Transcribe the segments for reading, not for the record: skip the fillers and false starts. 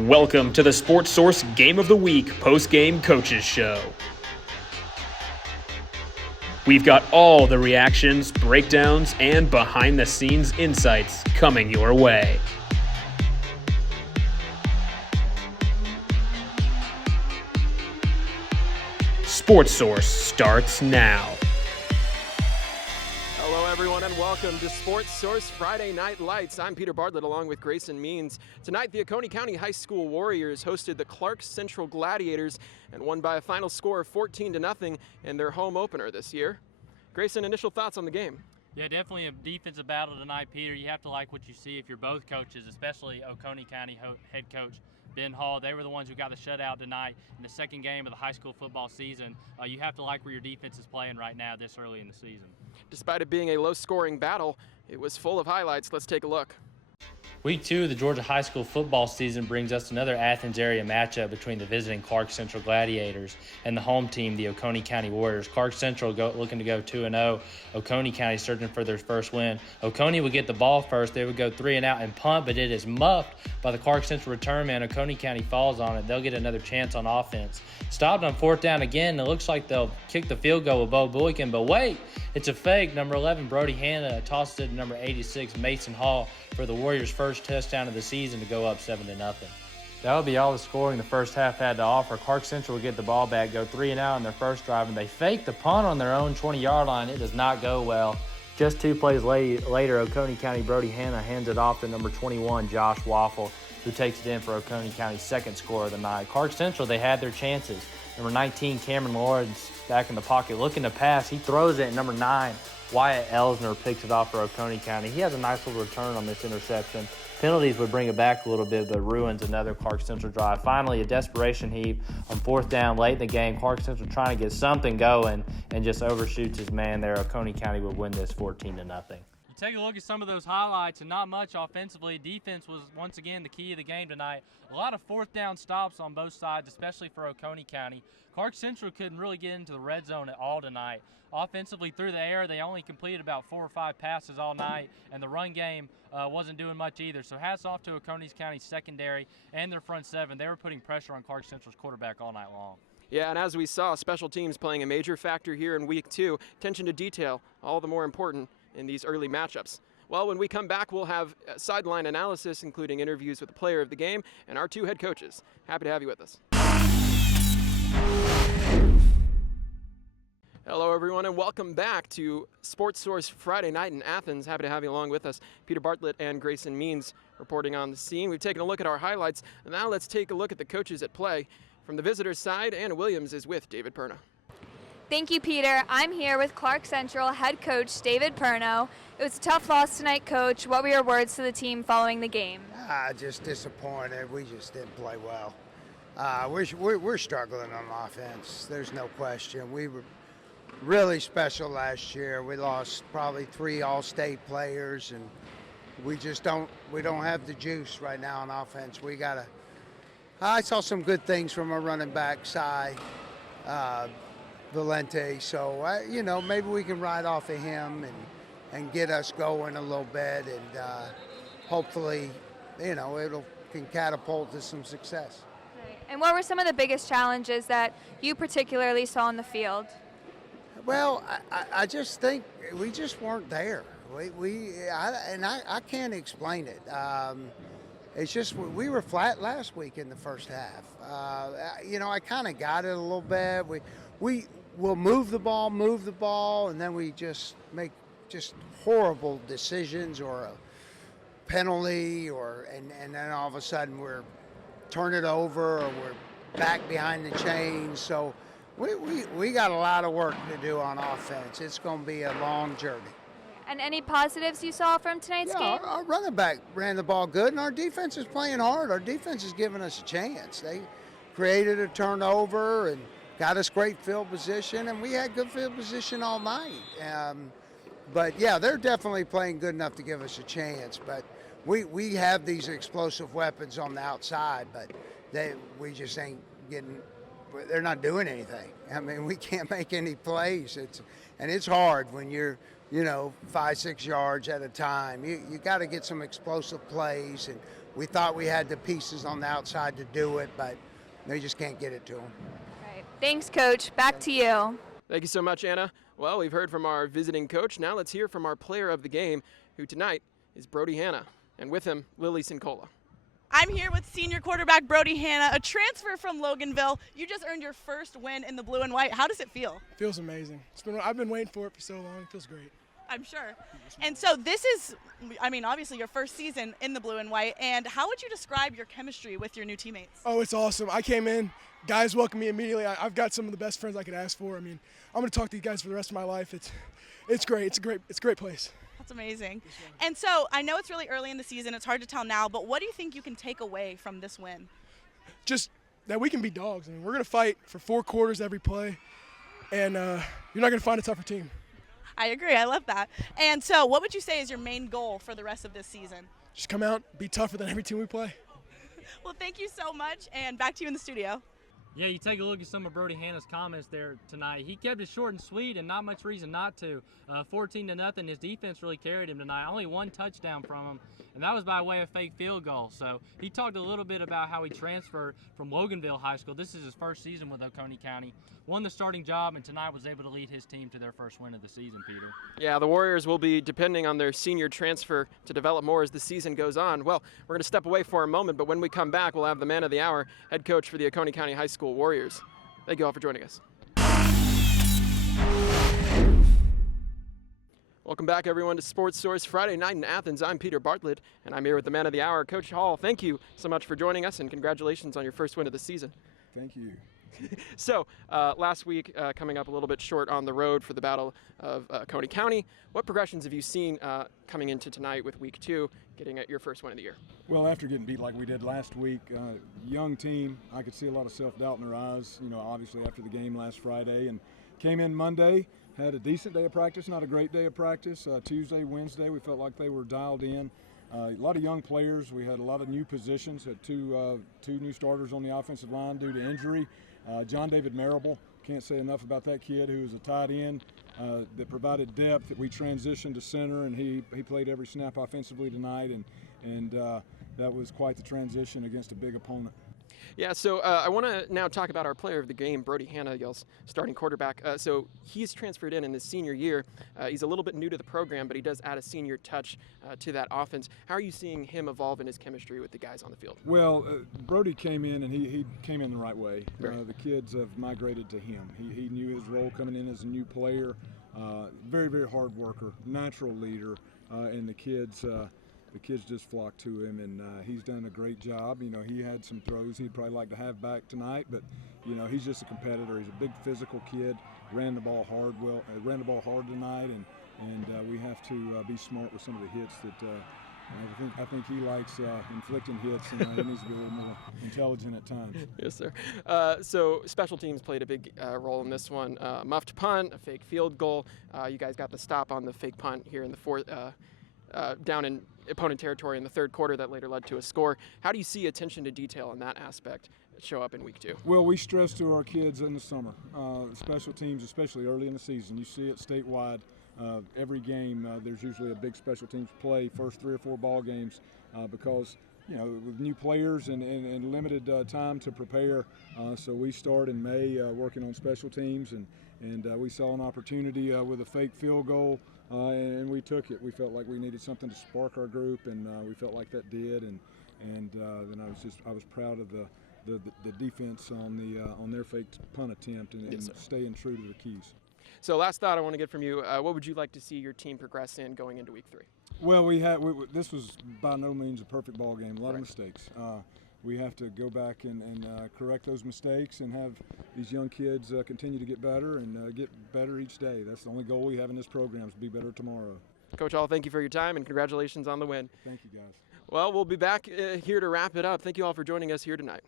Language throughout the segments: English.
Welcome to the Sportsource Game of the Week post-game coaches show. We've got all the reactions, breakdowns, and behind-the-scenes insights coming your way. Sportsource starts now. Hello everyone and welcome to Sportsource Friday Night Lights. I'm Peter Bartlett along with Grayson Means. Tonight the Oconee County High School Warriors hosted the Clarke Central Gladiators and won by a final score of 14-0 in their home opener this year. Grayson, initial thoughts on the game? Yeah, definitely a defensive battle tonight, Peter. You have to like what you see if you're both coaches, especially Oconee County head coach Ben Hall. They were the ones who got the shutout tonight in the second game of the high school football season. You have to like where your defense is playing right now this early in the season. Despite it being a low-scoring battle, it was full of highlights. Let's take a look. Week 2 of the Georgia high school football season brings us another Athens area matchup between the visiting Clarke Central Gladiators and the home team, the Oconee County Warriors. Clarke Central looking to go 2-0. Oconee County searching for their first win. Oconee would get the ball first. They would go 3-and-out and punt, but it is muffed by the Clarke Central return man. Oconee County falls on it. They'll get another chance on offense. Stopped on fourth down again. It looks like they'll kick the field goal with Bo Boykin, but wait, it's a fake. Number 11, Brody Hanna, tosses it to number 86, Mason Hall, for the Warriors' first touchdown of the season to go up 7-0. That would be all the scoring the first half had to offer. Clarke Central would get the ball back, go 3-and-out on their first drive, and they fake the punt on their own 20-yard line. It does not go well. Just 2 plays later, Oconee County Brody Hanna hands it off to number 21, Josh Waffle, who takes it in for Oconee County's second score of the night. Clarke Central, they had their chances. Number 19, Cameron Lawrence, back in the pocket, looking to pass. He throws it, and number 9, Wyatt Elsner picks it off for Oconee County. He has a nice little return on this interception. Penalties would bring it back a little bit, but ruins another Clarke Central drive. Finally, a desperation heap on fourth down late in the game. Clarke Central trying to get something going and just overshoots his man there. Oconee County would win this 14-0. You take a look at some of those highlights, and not much offensively. Defense was once again the key of the game tonight. A lot of fourth down stops on both sides, especially for Oconee County. Clarke Central couldn't really get into the red zone at all tonight. Offensively, through the air, they only completed about 4 or 5 passes all night, and the run game wasn't doing much either. So hats off to Oconee County's secondary and their front seven. They were putting pressure on Clarke Central's quarterback all night long. Yeah, and as we saw, special teams playing a major factor here in week 2. Attention to detail, all the more important in these early matchups. Well, when we come back, we'll have sideline analysis, including interviews with the player of the game and our 2 head coaches. Happy to have you with us. Hello, everyone, and welcome back to Sportsource Friday Night in Athens. Happy to have you along with us. Peter Bartlett and Grayson Means reporting on the scene. We've taken a look at our highlights. Now let's take a look at the coaches at play. From the visitors' side, Anna Williams is with David Perna. Thank you, Peter. I'm here with Clarke Central head coach David Perno. It was a tough loss tonight, Coach. What were your words to the team following the game? Just disappointed. We just didn't play well. We're struggling on offense. There's no question. We were really special last year. We lost probably 3 all-state players, and we don't have the juice right now on offense. I saw some good things from our running back side, Valente. So maybe we can ride off of him and get us going a little bit, and hopefully, it can catapult to some success. And what were some of the biggest challenges that you particularly saw on the field? Well, I just think we just weren't there. I can't explain it. It's just we were flat last week in the first half. I kind of got it a little bit. We'll move the ball, and then we just make just horrible decisions or a penalty, and then all of a sudden we're turn it over or we're back behind the chains. So we got a lot of work to do on offense. It's going to be a long journey. And any positives you saw from tonight's game? Our running back ran the ball good, and our defense is playing hard. Our defense is giving us a chance. They created a turnover and got us great field position, and we had good field position all night. But, yeah, they're definitely playing good enough to give us a chance. But we have these explosive weapons on the outside, but we just ain't getting – they're not doing anything. I mean, we can't make any plays. It's hard when you're – 5-6 yards at a time. You got to get some explosive plays, and We thought we had the pieces on the outside to do it, but they just can't get it to them. Right. Thanks, Coach. Back to you. Thank you so much, Anna. Well, we've heard from our visiting coach. Now let's hear from our player of the game, who tonight is Brody Hanna, and with him, Lily Sincola. I'm here with senior quarterback Brody Hanna, a transfer from Loganville. You just earned your first win in the blue and white. How does it feel? It feels amazing. I've been waiting for it for so long. It feels great. I'm sure. And so this is, obviously your first season in the blue and white. And how would you describe your chemistry with your new teammates? Oh, it's awesome. I came in, guys welcomed me immediately. I've got some of the best friends I could ask for. I'm going to talk to these guys for the rest of my life. It's great. It's a great place. That's amazing. And so I know it's really early in the season. It's hard to tell now, but what do you think you can take away from this win? Just that we can be dogs. We're going to fight for 4 quarters every play, and you're not going to find a tougher team. I agree. I love that. And so what would you say is your main goal for the rest of this season? Just come out, be tougher than every team we play. Well, thank you so much, and back to you in the studio. Yeah, you take a look at some of Brody Hanna's comments there tonight. He kept it short and sweet, and not much reason not to. 14-0, his defense really carried him tonight. Only 1 touchdown from him, and that was by way of fake field goal. So he talked a little bit about how he transferred from Loganville High School. This is his first season with Oconee County. Won the starting job, and tonight was able to lead his team to their first win of the season, Peter. Yeah, the Warriors will be depending on their senior transfer to develop more as the season goes on. Well, we're going to step away for a moment, but when we come back, we'll have the man of the hour, head coach for the Oconee County High School Warriors. Thank you all for joining us. Welcome back, everyone, to Sportsource Friday Night in Athens. I'm Peter Bartlett, and I'm here with the man of the hour, Coach Hall. Thank you so much for joining us, and congratulations on your first win of the season. Thank you. So, last week, coming up a little bit short on the road for the Battle of Oconee County, what progressions have you seen coming into tonight with week 2, getting at your first win of the year? Well, after getting beat like we did last week, young team, I could see a lot of self-doubt in their eyes, obviously after the game last Friday, and came in Monday, had a decent day of practice, not a great day of practice. Tuesday, Wednesday, we felt like they were dialed in. A lot of young players. We had a lot of new positions, had two new starters on the offensive line due to injury. John David Marable, can't say enough about that kid, who was a tight end that provided depth. We transitioned to center, and he played every snap offensively tonight, and that was quite the transition against a big opponent. Yeah, so I want to now talk about our player of the game, Brody Hanna, y'all's starting quarterback. So he's transferred in his senior year. He's a little bit new to the program, but he does add a senior touch to that offense. How are you seeing him evolve in his chemistry with the guys on the field? Well, Brody came in, and he came in the right way. Right. The kids have migrated to him. He knew his role coming in as a new player. Very, very hard worker, natural leader, and the kids just flocked to him, and he's done a great job. He had some throws he'd probably like to have back tonight, but he's just a competitor. He's a big physical kid. Ran the ball hard tonight, and we have to be smart with some of the hits that. I think he likes inflicting hits, and he needs to be a little more intelligent at times. Yes, sir. So special teams played a big role in this one. Muffed punt, a fake field goal. You guys got the stop on the fake punt here in the fourth, down in opponent territory in the third quarter that later led to a score. How do you see attention to detail in that aspect show up in week 2? Well, we stress to our kids in the summer, special teams, especially early in the season. You see it statewide. Every game, there's usually a big special teams play, first 3 or 4 ball games, because with new players and limited time to prepare. So we start in May working on special teams, and we saw an opportunity with a fake field goal, and we took it. We felt like we needed something to spark our group, and we felt like that did. And then I was proud of the defense on their fake punt attempt, and Yes, staying true to the keys. So last thought I want to get from you, what would you like to see your team progress in going into week 3? Well, this was by no means a perfect ball game. A lot of mistakes. We have to go back and correct those mistakes and have these young kids continue to get better and get better each day. That's the only goal we have in this program, is to be better tomorrow. Coach Hall, thank you for your time, and congratulations on the win. Thank you, guys. Well, we'll be back here to wrap it up. Thank you all for joining us here tonight.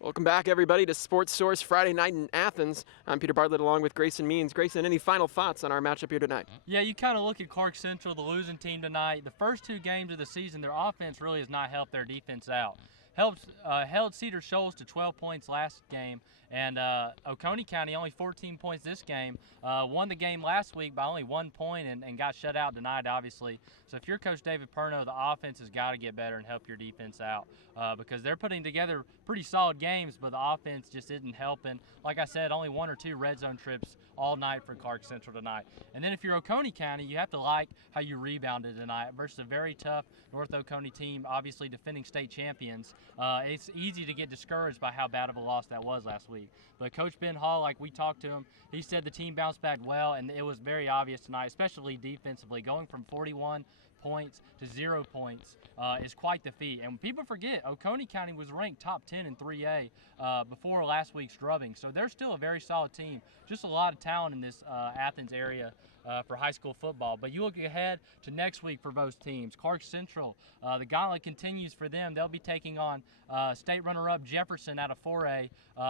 Welcome back, everybody, to Sportsource Friday Night in Athens. I'm Peter Bartlett along with Grayson Means. Grayson, any final thoughts on our matchup here tonight? Yeah, you kind of look at Clarke Central, the losing team tonight. The first 2 games of the season, their offense really has not helped their defense out. Held Cedar Shoals to 12 points last game, And Oconee County only 14 points this game. Won the game last week by only 1 point and got shut out tonight, obviously. So if you're Coach David Perno, the offense has got to get better and help your defense out because they're putting together pretty solid games, but the offense just isn't helping. Like I said, only 1 or 2 red zone trips all night for Clarke Central tonight. And then if you're Oconee County, you have to like how you rebounded tonight versus a very tough North Oconee team, obviously defending state champions. It's easy to get discouraged by how bad of a loss that was last week. But Coach Ben Hall, like we talked to him, he said the team bounced back well, and it was very obvious tonight, especially defensively. Going from 41 points to 0 points is quite the feat. And people forget, Oconee County was ranked top 10 in 3A before last week's drubbing. So they're still a very solid team. Just a lot of talent in this Athens area for high school football. But you look ahead to next week for both teams. Clarke Central, the gauntlet continues for them. They'll be taking on state runner-up Jefferson out of 4A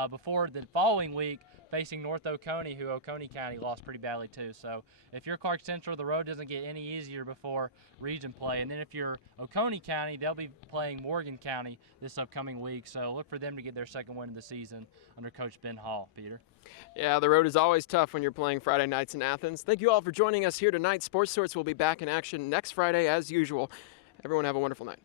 before the following week facing North Oconee, who Oconee County lost pretty badly too. So if you're Clarke Central, the road doesn't get any easier before region play. And then if you're Oconee County, they'll be playing Morgan County this upcoming week. So look for them to get their second win of the season under Coach Ben Hall. Peter? Yeah, the road is always tough when you're playing Friday nights in Athens. Thank you all for joining us here tonight. Sports Source will be back in action next Friday as usual. Everyone have a wonderful night.